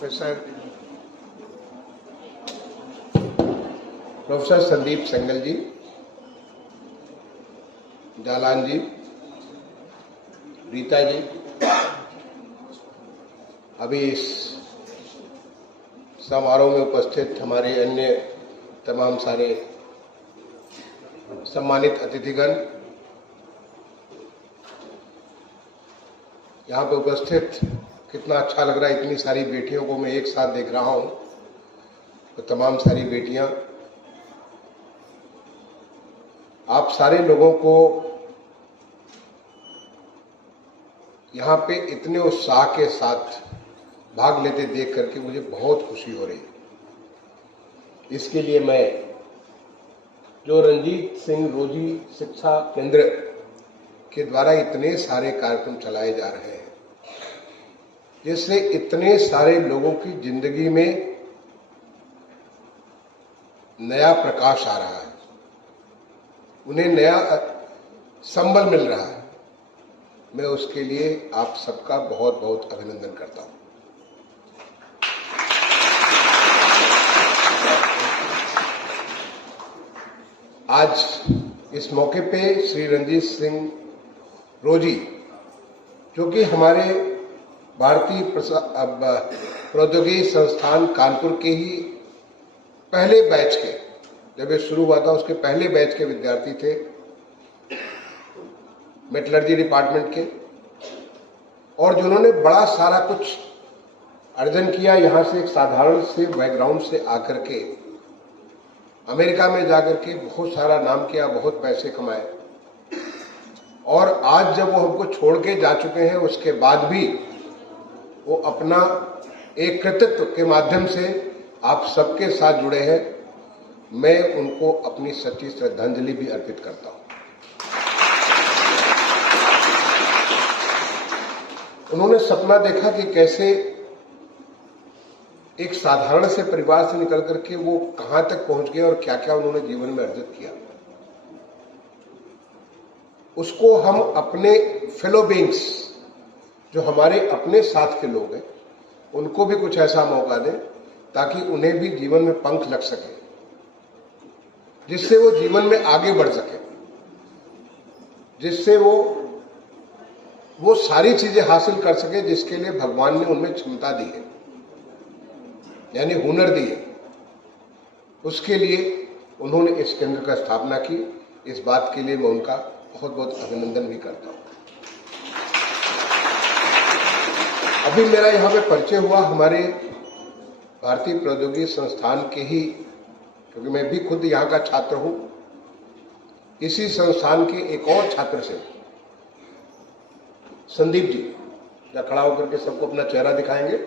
Professor Sandeep सेंगल जी, जालान जी, रीता जी, अभी इस समारोह में उपस्थित हमारे अन्य तमाम सारे सम्मानित अतिथिगण, यहाँ पे उपस्थित कितना अच्छा लग रहा है। इतनी सारी बेटियों को मैं एक साथ देख रहा हूँ, तो तमाम सारी बेटियां, आप सारे लोगों को यहाँ पे इतने उत्साह के साथ भाग लेते देख करके मुझे बहुत खुशी हो रही है। इसके लिए मैं जो रणजीत सिंह रोजी शिक्षा केंद्र के द्वारा इतने सारे कार्यक्रम चलाए जा रहे हैं, जिससे इतने सारे लोगों की जिंदगी में नया प्रकाश आ रहा है, उन्हें नया संबल मिल रहा है, मैं उसके लिए आप सबका बहुत बहुत अभिनंदन करता हूं। आज इस मौके पे श्री रणजीत सिंह रोजी, जो कि हमारे भारतीय प्रौद्योगिकी संस्थान कानपुर के ही पहले बैच के, जब ये शुरू हुआ था उसके पहले बैच के विद्यार्थी थे, मेटलर्जी डिपार्टमेंट के, और जिन्होंने बड़ा सारा कुछ अर्जन किया। यहाँ से एक साधारण से बैकग्राउंड से आकर के अमेरिका में जाकर के बहुत सारा नाम किया, बहुत पैसे कमाए, और आज जब वो हमको छोड़ के जा चुके हैं, उसके बाद भी वो अपना एक कृतित्व के माध्यम से आप सबके साथ जुड़े हैं। मैं उनको अपनी सच्ची श्रद्धांजलि भी अर्पित करता हूं। उन्होंने सपना देखा कि कैसे एक साधारण से परिवार से निकल करके वो कहां तक पहुंच गए और क्या क्या उन्होंने जीवन में अर्जित किया। उसको हम अपने फेलो बीइंग्स, जो हमारे अपने साथ के लोग हैं, उनको भी कुछ ऐसा मौका दें ताकि उन्हें भी जीवन में पंख लग सके, जिससे वो जीवन में आगे बढ़ सके, जिससे वो सारी चीजें हासिल कर सके जिसके लिए भगवान ने उनमें क्षमता दी है, यानी हुनर दी है। उसके लिए उन्होंने इस केंद्र का स्थापना की। इस बात के लिए मैं उनका बहुत बहुत अभिनंदन भी करता हूं। अभी मेरा यहाँ पे परिचय हुआ हमारे भारतीय प्रौद्योगिकी संस्थान के ही, क्योंकि मैं भी खुद यहाँ का छात्र हूं, इसी संस्थान के एक और छात्र से, संदीप जी, या खड़ा होकर के सबको अपना चेहरा दिखाएंगे।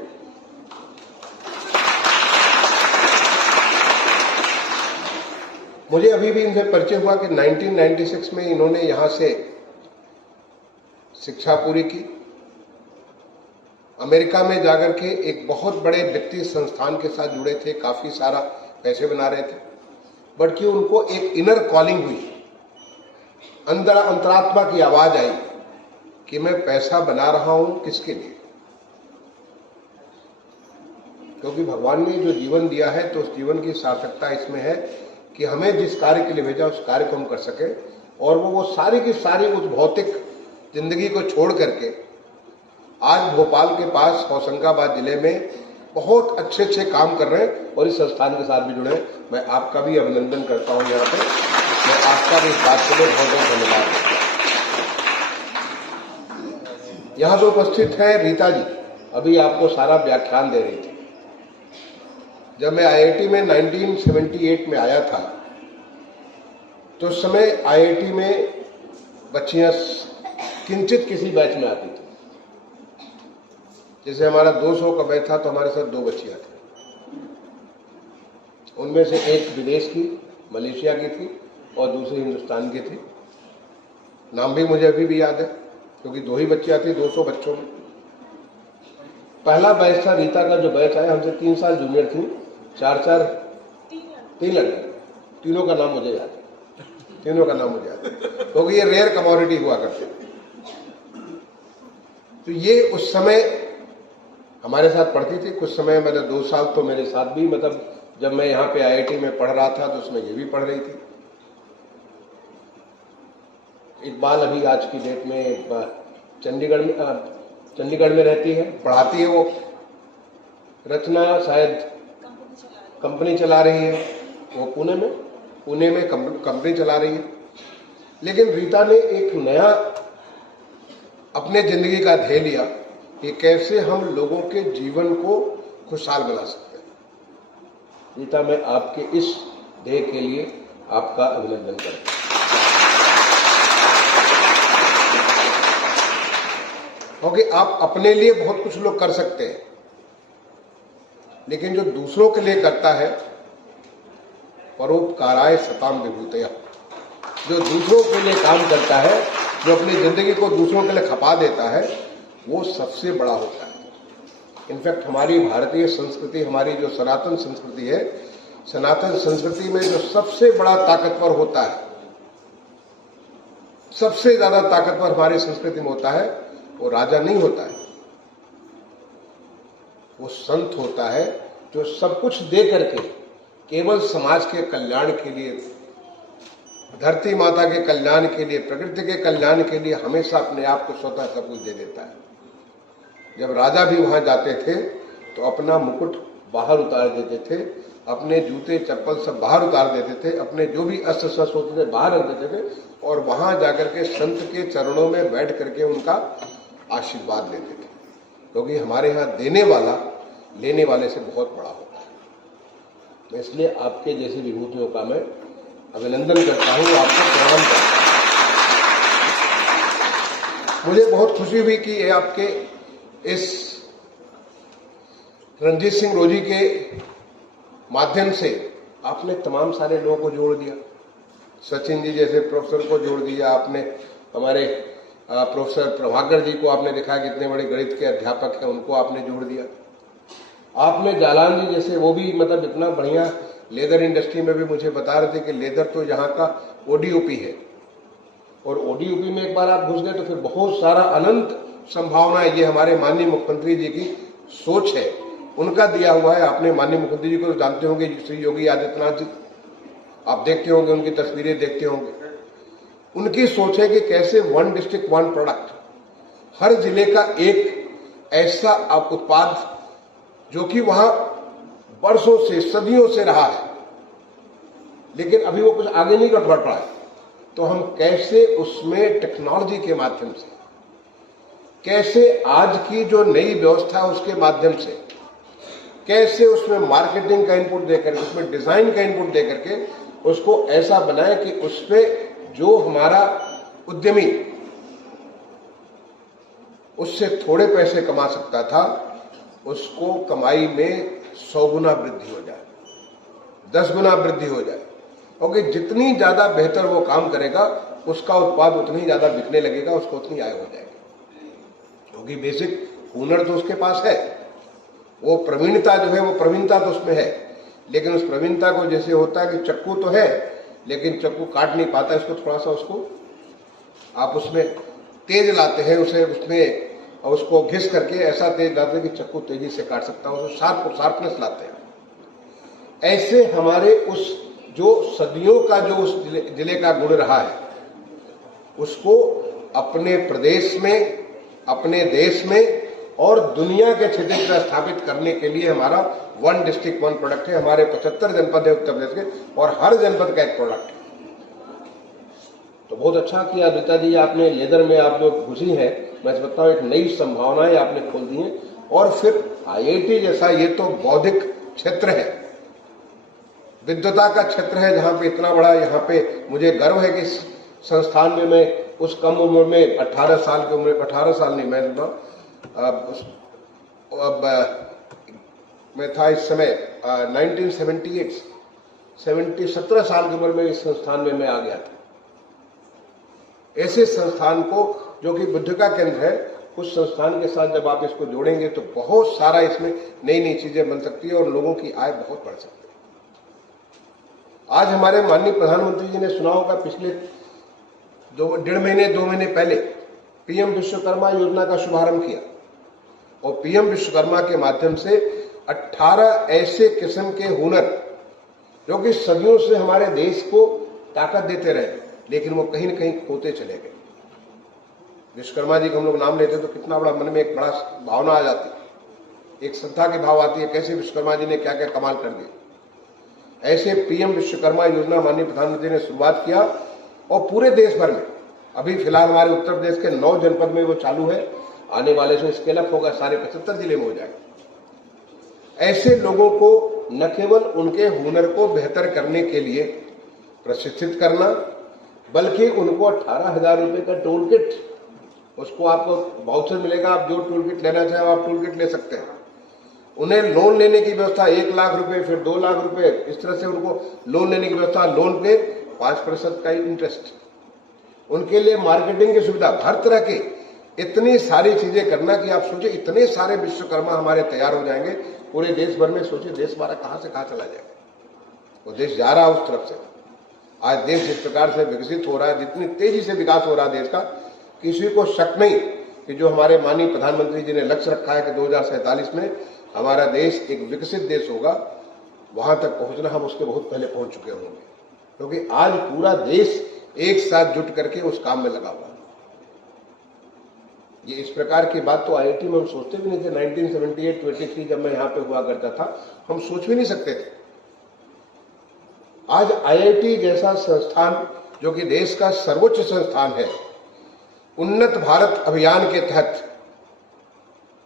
मुझे अभी भी इनसे परिचय हुआ कि 1996 में इन्होंने यहां से शिक्षा पूरी की, अमेरिका में जाकर के एक बहुत बड़े वित्तीय संस्थान के साथ जुड़े थे, काफी सारा पैसे बना रहे थे, बट कि उनको एक इनर कॉलिंग हुई, अंतरात्मा की आवाज आई कि मैं पैसा बना रहा हूं किसके लिए, क्योंकि भगवान ने जो जीवन दिया है तो उस जीवन की सार्थकता इसमें है कि हमें जिस कार्य के लिए भेजा उस कार्य को हम कर सके। और वो सारी की सारी उस भौतिक जिंदगी को छोड़ करके आज भोपाल के पास होशंगाबाद जिले में बहुत अच्छे अच्छे काम कर रहे हैं और इस संस्थान के साथ भी जुड़े हैं। मैं आपका भी अभिनंदन करता हूं। यहाँ पे मैं आपका भी इस बात के लिए बहुत बहुत धन्यवाद करता हूं। यहाँ पे उपस्थित है रीता जी, अभी आपको सारा व्याख्यान दे रही थी। जब मैं आईआईटी में 1978 में आया था, तो उस समय आईआईटी में बच्चियां किंचित किसी बैच में आती थी। जैसे हमारा 200 का बैच था तो हमारे साथ 2 बच्चियां थी, उनमें से एक विदेश की, मलेशिया की थी, और दूसरी हिंदुस्तान की थी। नाम भी मुझे अभी भी याद है, क्योंकि 2 ही बच्चियां थी 200 बच्चों में। पहला बैच था रीता का, जो बैच आया हमसे 3 साल जूनियर थी, 3 लड़के, तीनों का नाम मुझे याद है, तीनों का नाम मुझे याद है, क्योंकि ये रेयर कमोडिटी हुआ करते। तो ये उस समय हमारे साथ पढ़ती थी कुछ समय, मतलब 2 साल तो मेरे साथ भी, मतलब जब मैं यहाँ पे IIT में पढ़ रहा था तो उसमें ये भी पढ़ रही थी। इकबाल अभी आज की डेट में चंडीगढ़ में रहती है, पढ़ाती है वो। रचना शायद कंपनी चला रही है, वो पुणे में कंपनी चला रही है। लेकिन रीता ने एक नया अपने जिंदगी का ध्येय लिया कि कैसे हम लोगों के जीवन को खुशहाल बना सकते हैं। रीता, मैं आपके इस ध्येय के लिए आपका अभिनंदन करता हूं। क्योंकि आप अपने लिए बहुत कुछ लोग कर सकते हैं, लेकिन जो दूसरों के लिए करता है, परोपकाराय सताम विभूतया, जो दूसरों के लिए काम करता है, जो अपनी जिंदगी को दूसरों के लिए खपा देता है, वो सबसे बड़ा होता है। इनफैक्ट हमारी भारतीय संस्कृति, हमारी जो सनातन संस्कृति है, सनातन संस्कृति में जो सबसे बड़ा ताकतवर होता है, सबसे ज्यादा ताकतवर हमारी संस्कृति में होता है, वो राजा नहीं होता है, वो संत होता है, जो सब कुछ दे करके केवल समाज के कल्याण के लिए, धरती माता के कल्याण के लिए, प्रकृति के कल्याण के लिए हमेशा अपने आप को स्वतः सब कुछ दे देता है। जब राजा भी वहां जाते थे तो अपना मुकुट बाहर उतार देते थे, अपने जूते चप्पल सब बाहर उतार देते थे, अपने जो भी अस्त्र शस्त्र होते थे बाहर रख देते थे, और वहां जाकर के संत के चरणों में बैठ करके उनका आशीर्वाद लेते थे। क्योंकि हमारे यहाँ देने वाला लेने वाले से बहुत बड़ा होता है। इसलिए आपके जैसी विभूतियों का मैं अभिनंदन करता हूं, आपको प्रणाम करता हूं। मुझे बहुत खुशी हुई कि ये आपके इस रणजीत सिंह रोजी के माध्यम से आपने तमाम सारे लोगों को जोड़ दिया। सचिन जी जैसे प्रोफेसर को जोड़ दिया आपने, हमारे प्रोफेसर प्रभाकर जी को आपने देखा कितने बड़े गणित के अध्यापक हैं, उनको आपने जोड़ दिया। आपने जालान जी जैसे, वो भी मतलब इतना बढ़िया लेदर इंडस्ट्री में भी मुझे बता रहे थे कि लेदर तो यहाँ का ODOP है, और ODOP में एक बार आप घुस गए तो फिर बहुत सारा अनंत संभावना, ये हमारे माननीय मुख्यमंत्री जी की सोच है, उनका दिया हुआ है। आपने माननीय मुख्यमंत्री जी को जानते होंगे, श्री योगी आदित्यनाथ जी, आप देखते होंगे, उनकी तस्वीरें देखते होंगे। उनकी सोच है कि कैसे 1 डिस्ट्रिक्ट 1 प्रोडक्ट, हर जिले का एक ऐसा उत्पाद जो कि वहां वर्षों से, सदियों से रहा है, लेकिन अभी वो कुछ आगे नहीं बढ़ पा है, तो हम कैसे उसमें टेक्नोलॉजी के माध्यम से, कैसे आज की जो नई व्यवस्था है उसके माध्यम से, कैसे उसमें मार्केटिंग का इनपुट देकर, उसमें डिजाइन का इनपुट देकर के उसको ऐसा बनाए कि उसपे जो हमारा उद्यमी उससे थोड़े पैसे कमा सकता था, उसको कमाई में 100 गुना वृद्धि हो जाए, 10 गुना वृद्धि हो जाए। क्योंकि जितनी ज्यादा बेहतर वो काम करेगा, उसका उत्पाद उतनी ज्यादा बिकने लगेगा, उसको उतनी आय हो जाएगी। क्योंकि बेसिक हुनर तो उसके पास है, वो प्रवीणता जो है, वो प्रवीणता तो उसमें है, लेकिन उस प्रवीणता को जैसे होता है कि चक्कू तो है लेकिन चक्कू काट नहीं पाता, इसको थोड़ा सा उसको आप उसमें तेज लाते हैं, उसे उसमें और उसको घिस करके ऐसा तेज लाते हैं कि चक्कू तेजी से काट सकता है, उसको शार्पनेस लाते हैं। ऐसे हमारे उस जो सदियों का जो उस जिले का गुण रहा है, उसको अपने प्रदेश में, अपने देश में और दुनिया के क्षेत्र में स्थापित करने के लिए हमारा 1 डिस्ट्रिक्ट 1 प्रोडक्ट है। हमारे 75 जनपद है उत्तर प्रदेश के, और हर जनपद का एक प्रोडक्ट है। तो बहुत अच्छा किया रीता जी, आपने लेदर में आप जो घुसी है, मैं समझता हूँ एक नई संभावनाएं आपने खोल दी हैं। और फिर IIT जैसा, ये तो बौद्धिक क्षेत्र है, विद्वता का क्षेत्र है, जहां पे इतना बड़ा, यहाँ पे मुझे गर्व है कि संस्थान में मैं उस कम उम्र में 18 साल की उम्र, 18 साल नहीं, मैं था इस समय 1978 17 साल की उम्र में इस संस्थान में मैं आ गया था। ऐसे संस्थान को जो कि बुद्ध का केंद्र है, उस संस्थान के साथ जब आप इसको जोड़ेंगे तो बहुत सारा इसमें नई नई चीजें बन सकती है और लोगों की आय बहुत बढ़ सकती है। आज हमारे माननीय प्रधानमंत्री जी ने सुना होगा, पिछले 1.5 महीने 2 महीने पहले PM विश्वकर्मा योजना का शुभारंभ किया। और पीएम विश्वकर्मा के माध्यम से 18 ऐसे किस्म के हुनर जो कि सदियों से हमारे देश को ताकत देते रहे, लेकिन वो कहीं न कहीं खोते चले गए। विश्वकर्मा जी का हम लोग नाम लेते तो कितना बड़ा मन में एक बड़ा भावना आ जाती, एक श्रद्धा की भाव आती है, कैसे विश्वकर्मा जी ने क्या क्या कमाल कर दिया। ऐसे पीएम विश्वकर्मा योजना माननीय प्रधानमंत्री ने शुरुआत किया और पूरे देश भर में, अभी फिलहाल हमारे उत्तर प्रदेश के 9 जनपद में वो चालू है, आने वाले से स्केल अप होगा, सारे 75 जिले में हो जाएगा। ऐसे लोगों को न केवल उनके हुनर को बेहतर करने के लिए प्रशिक्षित करना, बल्कि उनको 18,000 रुपए का टूल किट, उसको आपको वाउचर मिलेगा, आप जो टूल किट लेना चाहे आप टूल किट ले सकते हैं। उन्हें लोन लेने की व्यवस्था, 1 लाख रुपए, फिर 2 लाख रुपए, इस तरह से उनको लोन लेने की व्यवस्था, लोन पे 5% का इंटरेस्ट, उनके लिए मार्केटिंग की सुविधा, हर तरह की इतनी सारी चीजें करना कि आप सोचिए इतने सारे विश्वकर्मा हमारे तैयार हो जाएंगे पूरे देश भर में। सोचिए देश हमारा कहां से कहां चला जाएगा, वो देश जा रहा है उस तरफ से। आज देश जिस प्रकार से विकसित हो रहा है, जितनी तेजी से विकास हो रहा है देश का, किसी को शक नहीं कि जो हमारे माननीय प्रधानमंत्री जी ने लक्ष्य रखा है कि 2047 में हमारा देश एक विकसित देश होगा, वहां तक पहुंचना हम उसके बहुत पहले पहुंच चुके होंगे, क्योंकि आज पूरा देश एक साथ जुट करके उस काम में लगा हुआ है। ये इस प्रकार की बात तो आईआईटी में हम सोचते भी नहीं थे। 1978-23 जब मैं यहां पे हुआ करता था, हम सोच भी नहीं सकते थे। आज आईआईटी जैसा संस्थान, जो कि देश का सर्वोच्च संस्थान है, उन्नत भारत अभियान के तहत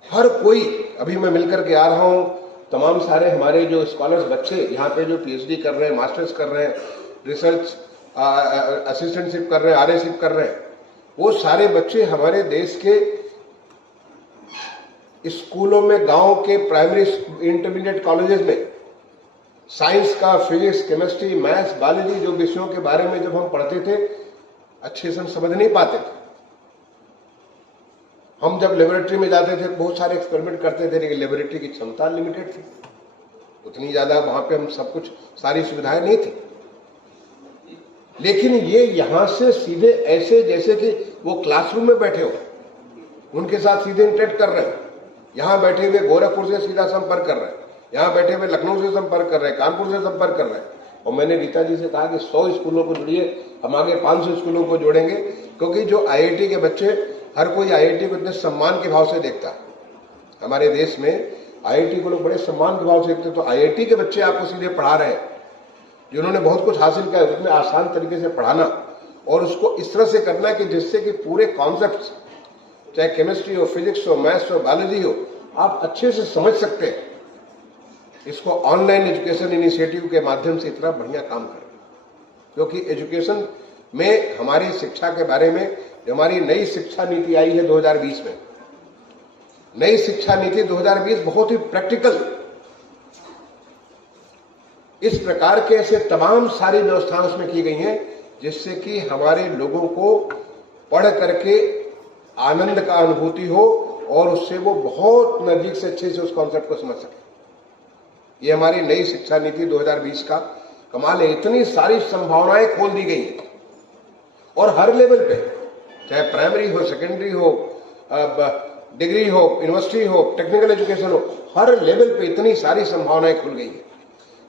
हर कोई, अभी मैं मिलकर के आ रहा हूं, तमाम सारे हमारे जो स्कॉलर्स बच्चे यहाँ पे जो पीएचडी कर रहे हैं, मास्टर्स कर रहे हैं, रिसर्च असिस्टेंटशिप कर रहे हैं, आरएशिप कर रहे हैं, वो सारे बच्चे हमारे देश के स्कूलों में, गांव के प्राइमरी इंटरमीडिएट कॉलेजेस में साइंस का, फिजिक्स, केमिस्ट्री, मैथ्स, बायोलॉजी जो विषयों के बारे में जब हम पढ़ते थे, अच्छे से हम समझ नहीं पाते थे। हम जब लेबोरेटरी में जाते थे बहुत सारे एक्सपेरिमेंट करते थे, लेकिन लेबोरेटरी की क्षमता लिमिटेड थी, उतनी ज्यादा वहां पे हम सब कुछ, सारी सुविधाएं नहीं थी। लेकिन ये यहां से सीधे ऐसे जैसे कि वो क्लासरूम में बैठे हो, उनके साथ सीधे इंटरेक्ट कर रहे हैं। यहां बैठे हुए गोरखपुर से सीधा संपर्क कर रहे हैं, यहां बैठे हुए लखनऊ से संपर्क कर रहे हैं, कानपुर से संपर्क कर रहे हैं। और मैंने रीता जी से कहा कि 100 स्कूलों को जोड़िए, हम आगे 500 स्कूलों को जोड़ेंगे, क्योंकि जो आईआईटी के बच्चे, हर कोई आईआईटी को इतने सम्मान के भाव से देखता है। हमारे देश में आईआईटी को लोग बड़े सम्मान के भाव से देखते, तो आईआईटी के बच्चे आपको सीधे पढ़ा रहे हैं, जिन्होंने बहुत कुछ हासिल किया, उसमें आसान तरीके से पढ़ाना और उसको इस तरह से करना कि जिससे कि पूरे कॉन्सेप्ट्स, चाहे केमिस्ट्री हो, फिजिक्स हो, मैथ्स हो, बायोलॉजी हो, आप अच्छे से समझ सकते हैं। इसको ऑनलाइन एजुकेशन इनिशिएटिव के माध्यम से इतना बढ़िया काम करें, क्योंकि एजुकेशन में हमारी शिक्षा के बारे में जो हमारी नई शिक्षा नीति आई है 2020 में, नई शिक्षा नीति 2020 बहुत ही प्रैक्टिकल, इस प्रकार के ऐसे तमाम सारी व्यवस्थाएं उसमें की गई हैं, जिससे कि हमारे लोगों को पढ़ करके आनंद का अनुभूति हो और उससे वो बहुत नजदीक से अच्छे से उस कॉन्सेप्ट को समझ सके। ये हमारी नई शिक्षा नीति 2020 का कमाल है। इतनी सारी संभावनाएं खोल दी गई हैं और हर लेवल पे, चाहे प्राइमरी हो, सेकेंडरी हो, डिग्री हो, यूनिवर्सिटी हो, टेक्निकल एजुकेशन हो, हर लेवल पे इतनी सारी संभावनाएं खुल गई हैं,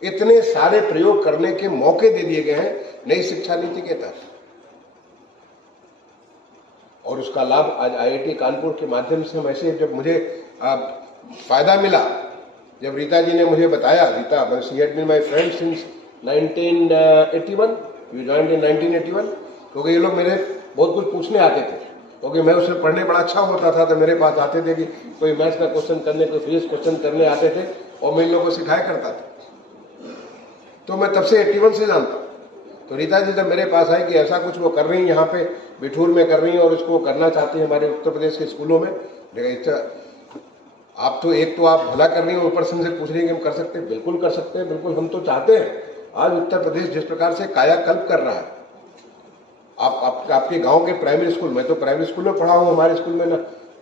इतने सारे प्रयोग करने के मौके दे दिए गए हैं नई शिक्षा नीति के तहत। और उसका लाभ आज आईआईटी कानपुर के माध्यम से हम ऐसे, जब मुझे फायदा मिला, जब रीता जी ने मुझे बताया, Rita she had been my friend since 1981, you joined in 1981, क्योंकि ये लोग मेरे बहुत कुछ पूछने आते थे, क्योंकि मैं उसमें पढ़ने बड़ा अच्छा होता था, तो मेरे पास आते थे कि कोई मैथ्स का क्वेश्चन करने, कोई फिजिक्स क्वेश्चन करने आते थे, और मैं इन लोगों को सिखाया करता था। तो मैं तब से 81 से जानता हूँ। तो रीता जी जब मेरे पास आई कि ऐसा कुछ वो कर रही है, यहाँ पे बिठूर में कर रही है और इसको करना चाहती है हमारे उत्तर प्रदेश के स्कूलों में, आप तो एक तो आप भला कर रही हैं, ऊपर से पूछ रही है कि हम कर सकते हैं। बिल्कुल कर सकते हैं, बिल्कुल हम तो चाहते हैं। आज उत्तर प्रदेश जिस प्रकार से कायाकल्प कर रहा है, आपके गांव के प्राइमरी स्कूल, मैं तो प्राइमरी स्कूल में पढ़ा हूं, हमारे स्कूल में न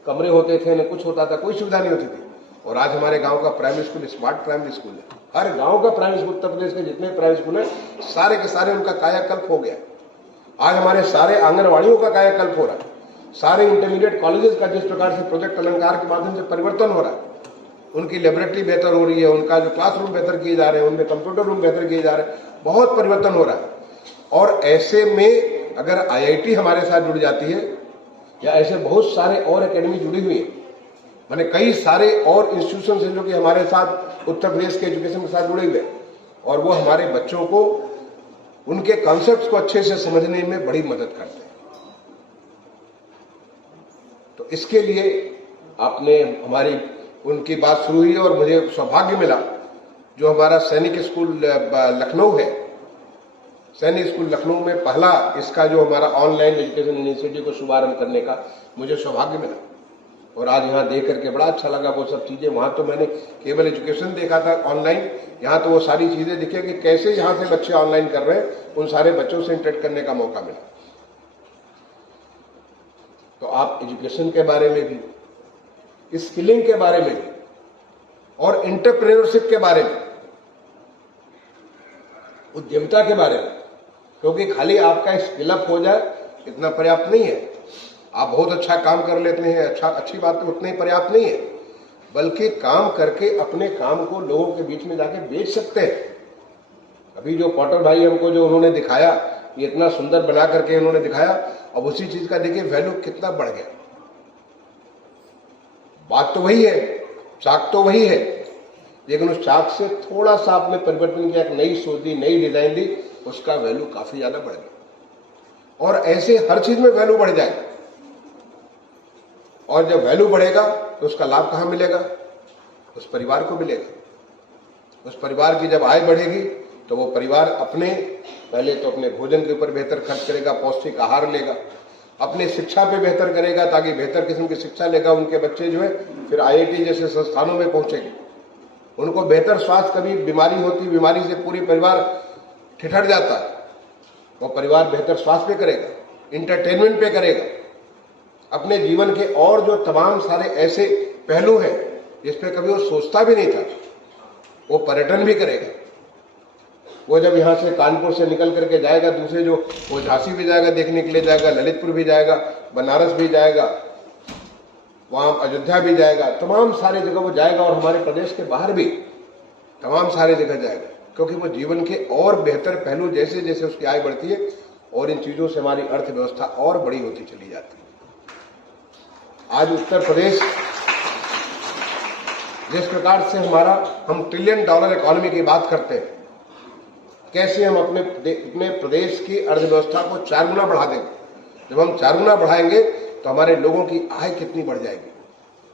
कमरे होते थे, न कुछ होता था, कोई सुविधा नहीं होती थी, और आज हमारे गांव का primary school smart primary school है। हर गांव का प्राइमरी स्कूल, उत्तर प्रदेश के जितने प्राइमरी स्कूल है, सारे के सारे उनका कायाकल्प हो गया। आज हमारे सारे आंगनवाड़ियों का कायाकल्प हो रहा है, सारे इंटरमीडिएट कॉलेजेस का जिस प्रकार से प्रोजेक्ट अलंकार के माध्यम से परिवर्तन हो रहा है, उनकी लेबोरेटरी बेहतर हो रही है, उनका जो क्लासरूम बेहतर किए जा रहे हैं, उनमें कंप्यूटर रूम बेहतर किए जा रहे हैं, बहुत परिवर्तन हो रहा है। और ऐसे में अगर IIT हमारे साथ जुड़ जाती है या ऐसे बहुत सारे और एकेडमी जुड़ी हुई है, माने कई सारे और इंस्टीट्यूशन हैं जो कि हमारे साथ उत्तर प्रदेश के एजुकेशन के साथ जुड़े हुए हैं, और वो हमारे बच्चों को उनके कॉन्सेप्ट्स को अच्छे से समझने में बड़ी मदद करते हैं। तो इसके लिए आपने हमारी उनकी बात शुरू हुई और मुझे सौभाग्य मिला, जो हमारा सैनिक स्कूल लखनऊ है, सैनिक स्कूल लखनऊ में पहला इसका जो हमारा ऑनलाइन एजुकेशन इनिशिएटिव को शुभारंभ करने का मुझे सौभाग्य मिला। और आज यहाँ देख करके बड़ा अच्छा लगा वो सब चीजें। वहां तो मैंने केवल एजुकेशन देखा था ऑनलाइन, यहाँ तो वो सारी चीजें दिखे कि कैसे यहाँ से बच्चे ऑनलाइन कर रहे हैं, उन सारे बच्चों से इंटरेक्ट करने का मौका मिला। तो आप एजुकेशन के बारे में भी, स्किलिंग के बारे में भी और एंटरप्रेन्योरशिप के बारे में, उद्यमिता के बारे में, क्योंकि खाली आपका स्किल अप हो जाए इतना पर्याप्त नहीं है। आप बहुत अच्छा काम कर लेते हैं, अच्छी बात तो उतना ही पर्याप्त नहीं है, बल्कि काम करके अपने काम को लोगों के बीच में जाके बेच सकते हैं। अभी जो पॉटर भाई हमको जो उन्होंने दिखाया, ये इतना सुंदर बना करके उन्होंने दिखाया, अब उसी चीज का देखिए वैल्यू कितना बढ़ गया। बात तो वही है, चाक तो वही है, लेकिन उस चाक से थोड़ा सा आपने परिवर्तन किया, एक नई सोच दी, नई डिजाइन दी, उसका वैल्यू काफी ज्यादा बढ़ गया। और ऐसे हर चीज में वैल्यू बढ़ जाएगा, और जब वैल्यू बढ़ेगा तो उसका लाभ कहां मिलेगा? उस परिवार को मिलेगा। उस परिवार की जब आय बढ़ेगी तो वो परिवार अपने पहले तो अपने भोजन के ऊपर बेहतर खर्च करेगा, पौष्टिक आहार लेगा, अपने शिक्षा पे बेहतर करेगा ताकि बेहतर किस्म की शिक्षा लेगा, उनके बच्चे जो है फिर IIT जैसे संस्थानों में पहुंचेंगे, उनको बेहतर स्वास्थ्य, कभी बीमारी होती, बीमारी से पूरी परिवार ठिठर जाता है, वो परिवार बेहतर स्वास्थ्य पे करेगा, इंटरटेनमेंट पे करेगा, अपने जीवन के और जो तमाम सारे ऐसे पहलू हैं जिस पे कभी वो सोचता भी नहीं था, वो पर्यटन भी करेगा। वो जब यहाँ से कानपुर से निकल करके जाएगा, दूसरे जो वो झांसी भी जाएगा देखने के लिए जाएगा, ललितपुर भी जाएगा, बनारस भी जाएगा, वहां अयोध्या भी जाएगा, तमाम सारे जगह वो जाएगा, और हमारे प्रदेश के बाहर भी तमाम सारे जगह जाएगा, क्योंकि वो जीवन के और बेहतर पहलू जैसे जैसे उसकी आय बढ़ती है और इन चीजों से हमारी अर्थव्यवस्था और बड़ी होती चली जाती है। आज उत्तर प्रदेश जिस प्रकार से हम $1 ट्रिलियन इकोनॉमी की बात करते हैं, कैसे हम अपने प्रदेश की अर्थव्यवस्था को 4 गुना बढ़ा देंगे। जब हम 4 गुना बढ़ाएंगे तो हमारे लोगों की आय कितनी बढ़ जाएगी।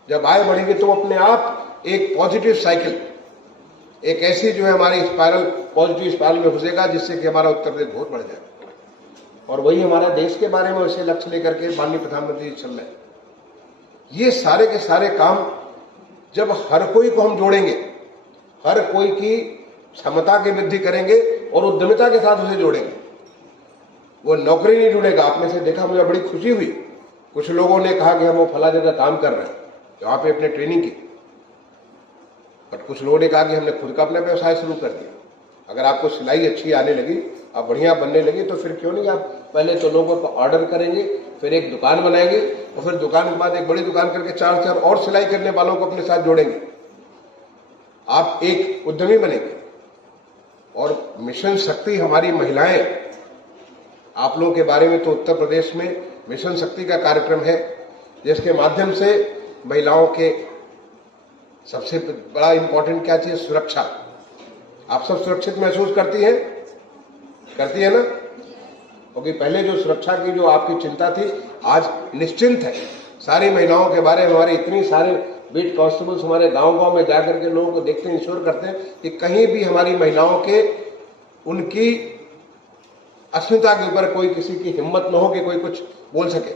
जब आय बढ़ेगी तो अपने आप एक पॉजिटिव साइकिल, एक ऐसी जो है हमारी स्पाइरल, पॉजिटिव स्पाइरल में घुसेगा, जिससे कि हमारा उत्तर प्रदेश बहुत बढ़ जाएगा। और वही हमारा देश के बारे में वैसे लक्ष्य लेकर के माननीय प्रधानमंत्री जी चल रहे हैं। ये सारे के सारे काम जब हर कोई को हम जोड़ेंगे, हर कोई की क्षमता की वृद्धि करेंगे और उद्यमिता के साथ उसे जोड़ेंगे, वो नौकरी नहीं ढूंढेगा। आपने से देखा, मुझे बड़ी खुशी हुई, कुछ लोगों ने कहा कि हम वो फला जगह काम कर रहे हैं, वहां पे अपने ट्रेनिंग की, बट कुछ लोगों ने कहा कि हमने खुद का अपना व्यवसाय शुरू कर दिया। अगर आपको सिलाई अच्छी आने लगी, आप बढ़िया बनने लगी, तो फिर क्यों नहीं आप पहले तो लोगों को ऑर्डर करेंगे, फिर एक दुकान बनाएंगे, और फिर दुकान के बाद एक बड़ी दुकान करके 4 और सिलाई करने वालों को अपने साथ जोड़ेंगे। आप एक उद्यमी बनेंगे। और मिशन शक्ति हमारी महिलाएं, आप लोगों के बारे में तो उत्तर प्रदेश में मिशन शक्ति का कार्यक्रम है, जिसके माध्यम से महिलाओं के सबसे बड़ा इंपॉर्टेंट क्या चीज? सुरक्षा। आप सब सुरक्षित महसूस करती है ना? क्योंकि पहले जो सुरक्षा की जो आपकी चिंता थी, आज निश्चिंत है। सारी महिलाओं के बारे में हमारे इतनी सारे बीट कांस्टेबल्स हमारे गांव-गांव में जाकर के लोगों को देखते हैं, इंश्योर करते हैं कि कहीं भी हमारी महिलाओं के उनकी अस्मिता के ऊपर कोई किसी की हिम्मत न हो कि कोई कुछ बोल सके,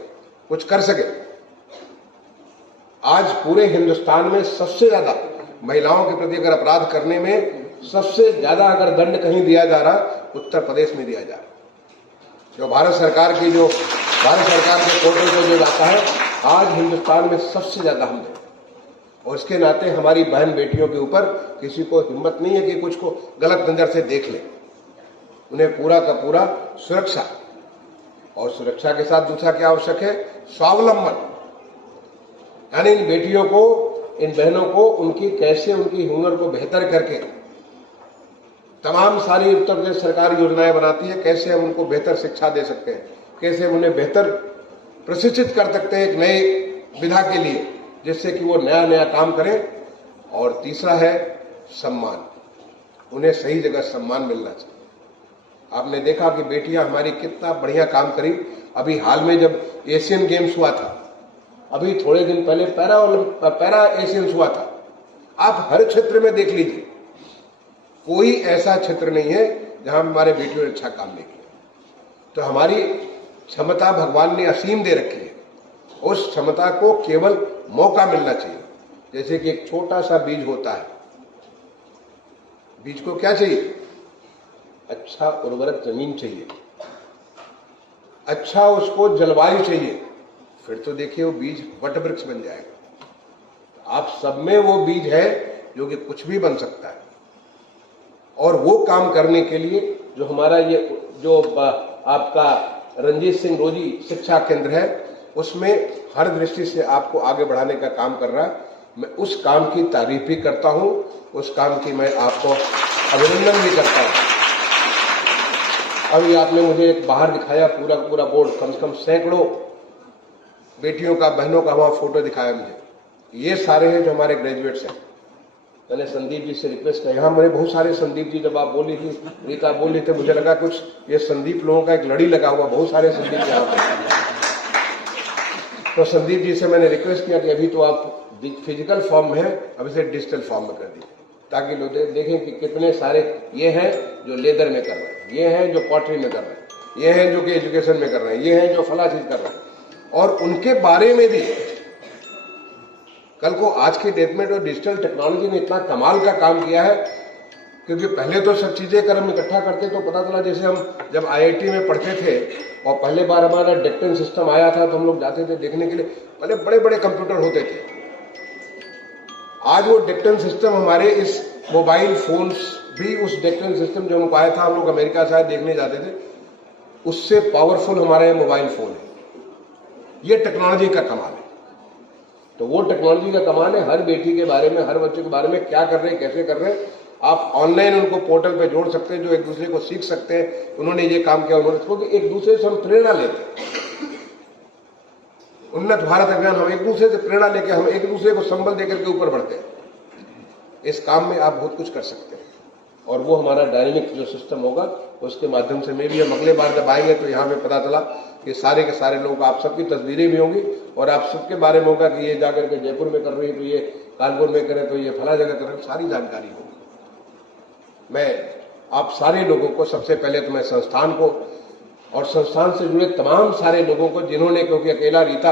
कुछ कर सके। आज पूरे हिंदुस्तान में सबसे ज्यादा महिलाओं के प्रति अगर अपराध करने में सबसे ज्यादा अगर दंड कहीं दिया जा रहा, उत्तर प्रदेश में दिया जा रहा। जो भारत सरकार के पोर्टल पर जो जाता है, आज हिंदुस्तान में सबसे ज्यादा हम दें। और इसके नाते हमारी बहन बेटियों के ऊपर किसी को हिम्मत नहीं है कि कुछ को गलत नजर से देख ले। उन्हें पूरा का पूरा सुरक्षा, और सुरक्षा के साथ दूसरा क्या आवश्यक है? स्वावलंबन, यानी इन बेटियों को, इन बहनों को कैसे उनकी हुनर को बेहतर करके तमाम सारी उत्तर प्रदेश सरकार योजनाएं बनाती है, कैसे हम उनको बेहतर शिक्षा दे सकते हैं, कैसे हम उन्हें बेहतर प्रशिक्षित कर सकते हैं एक नए विधा के लिए, जिससे कि वो नया नया काम करें। और तीसरा है सम्मान, उन्हें सही जगह सम्मान मिलना चाहिए। आपने देखा कि बेटियां हमारी कितना बढ़िया काम करी। अभी हाल में जब एशियन गेम्स हुआ था, अभी थोड़े दिन पहले पैरा एशियंस हुआ था, आप हर क्षेत्र में देख लीजिए, कोई ऐसा क्षेत्र नहीं है जहां हमारे बेटियों ने अच्छा काम नहीं किया। तो हमारी क्षमता भगवान ने असीम दे रखी है, उस क्षमता को केवल मौका मिलना चाहिए। जैसे कि एक छोटा सा बीज होता है, बीज को क्या चाहिए? अच्छा उर्वरक जमीन चाहिए, अच्छा उसको जलवायु चाहिए, फिर तो देखिए वो बीज वट वृक्ष बन जाएगा। आप सब में वो बीज है जो कि कुछ भी बन सकता है। और वो काम करने के लिए जो हमारा ये जो आपका रणजीत सिंह रोजी शिक्षा केंद्र है, उसमें हर दृष्टि से आपको आगे बढ़ाने का काम कर रहा है। मैं उस काम की तारीफ भी करता हूं, उस काम की मैं आपको अभिनंदन भी करता हूं। अभी आपने मुझे एक बाहर दिखाया पूरा बोर्ड, कम से कम सैकड़ों बेटियों का, बहनों का वहां फोटो दिखाया मुझे। ये सारे हैं जो हमारे ग्रेजुएट्स हैं। मैंने संदीप जी से रिक्वेस्ट किया, यहाँ मेरे बहुत सारे संदीप जी, जब आप बोली थी, रीता बोल रही थे, मुझे लगा कुछ ये संदीप लोगों का एक लड़ी लगा हुआ, बहुत सारे संदीप यहाँ पे। तो संदीप जी से मैंने रिक्वेस्ट किया कि अभी तो आप फिजिकल फॉर्म में है, अब इसे डिजिटल फॉर्म में कर दीजिए, ताकि लोग देखें कि कितने सारे ये हैं जो लेदर में कर रहे हैं, ये हैं जो पॉटरी में कर रहे हैं, ये हैं जो कि एजुकेशन में कर रहे हैं, ये हैं जो फला चीज कर रहे हैं। और उनके बारे में भी कल को आज के डेट में तो डिजिटल टेक्नोलॉजी ने इतना कमाल का काम किया है, क्योंकि पहले तो सब चीजें अगर हम इकट्ठा करते तो पता चला, जैसे हम जब IIT में पढ़ते थे और पहले बार हमारा डेक्टन सिस्टम आया था तो हम लोग जाते थे देखने के लिए, पहले बड़े बड़े कंप्यूटर होते थे। आज वो डेक्टन सिस्टम हमारे इस मोबाइल फोन्स भी, उस डेक्टन सिस्टम जो हमको आया था, हम लोग अमेरिका शायद देखने जाते थे, उससे पावरफुल हमारे मोबाइल फोन है। ये टेक्नोलॉजी का कमाल है। तो वो टेक्नोलॉजी का कमाल है, हर बेटी के बारे में, हर बच्चे के बारे में क्या कर रहे हैं, कैसे कर रहे हैं, आप ऑनलाइन उनको पोर्टल पे जोड़ सकते हैं, जो एक दूसरे को सीख सकते हैं। उन्होंने ये काम किया, उन्होंने, क्योंकि एक दूसरे से हम प्रेरणा लेते हैं। उन्नत भारत अभियान, हम एक दूसरे से प्रेरणा लेके हम एक दूसरे को संबल देकर के ऊपर बढ़ते हैं। इस काम में आप बहुत कुछ कर सकते हैं। और वो हमारा डायनेमिक जो सिस्टम होगा, उसके माध्यम से मैं भी, हम अगले बार जब आएंगे तो यहाँ पे पता चला कि सारे के सारे लोग, आप सबकी तस्वीरें भी होंगी और आप सबके बारे में होगा कि ये जाकर के जयपुर में कर रही है, तो ये कानपुर में करें, तो ये फला जगह करें, सारी जानकारी होगी। मैं आप सारे लोगों को, सबसे पहले तो मैं संस्थान को और संस्थान से जुड़े तमाम सारे लोगों को, जिन्होंने, क्योंकि अकेला रीता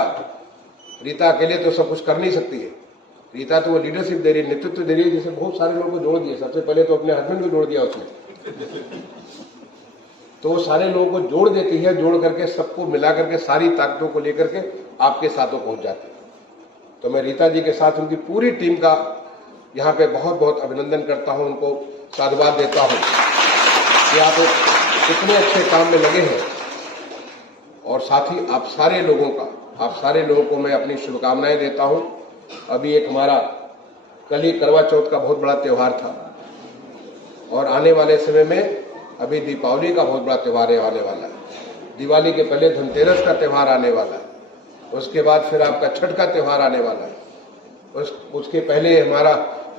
अकेले तो सब कुछ कर नहीं सकती है। रीता तो वो लीडरशिप दे रही है, नेतृत्व दे रही है, जिसे बहुत सारे लोगों को जोड़ दिया। सबसे पहले तो अपने हस्बैंड को जोड़ दिया उसने, तो वो सारे लोगों को जोड़ देती है, जोड़ करके सबको मिला करके सारी ताकतों को लेकर के आपके साथों पहुंच जाती है। तो मैं रीता जी के साथ उनकी पूरी टीम का यहाँ पे बहुत बहुत अभिनंदन करता हूँ, उनको साधुवाद देता हूँ कि आप इतने अच्छे काम में लगे हैं। और साथ ही आप सारे लोगों को मैं अपनी शुभकामनाएं देता हूँ। अभी एक हमारा कल ही करवा चौथ का बहुत बड़ा त्योहार था, और आने वाले समय में अभी दीपावली का बहुत बड़ा त्योहार आने वाला है। दिवाली के पहले धनतेरस का त्योहार आने वाला है, उसके बाद फिर आपका छठ का त्योहार आने वाला है, उसके पहले हमारा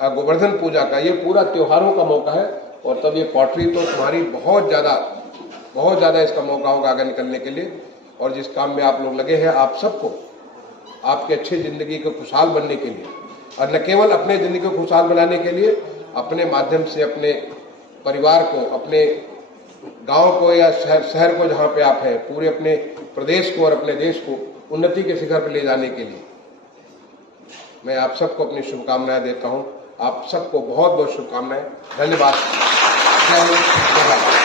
गोवर्धन पूजा का, ये पूरा त्योहारों का मौका है। और तब ये पॉटरी तो तुम्हारी बहुत ज्यादा इसका मौका होगा आगे निकलने के लिए। और जिस काम में आप लोग लगे हैं, आप सबको आपके अच्छी जिंदगी को खुशहाल बनने के लिए, और न केवल अपने जिंदगी को खुशहाल बनाने के लिए, अपने माध्यम से अपने परिवार को, अपने गांव को या शहर को, जहां पे आप हैं, पूरे अपने प्रदेश को और अपने देश को उन्नति के शिखर पर ले जाने के लिए मैं आप सबको अपनी शुभकामनाएं देता हूं। आप सबको बहुत बहुत शुभकामनाएं। धन्यवाद। जय हिंद, जय भारत।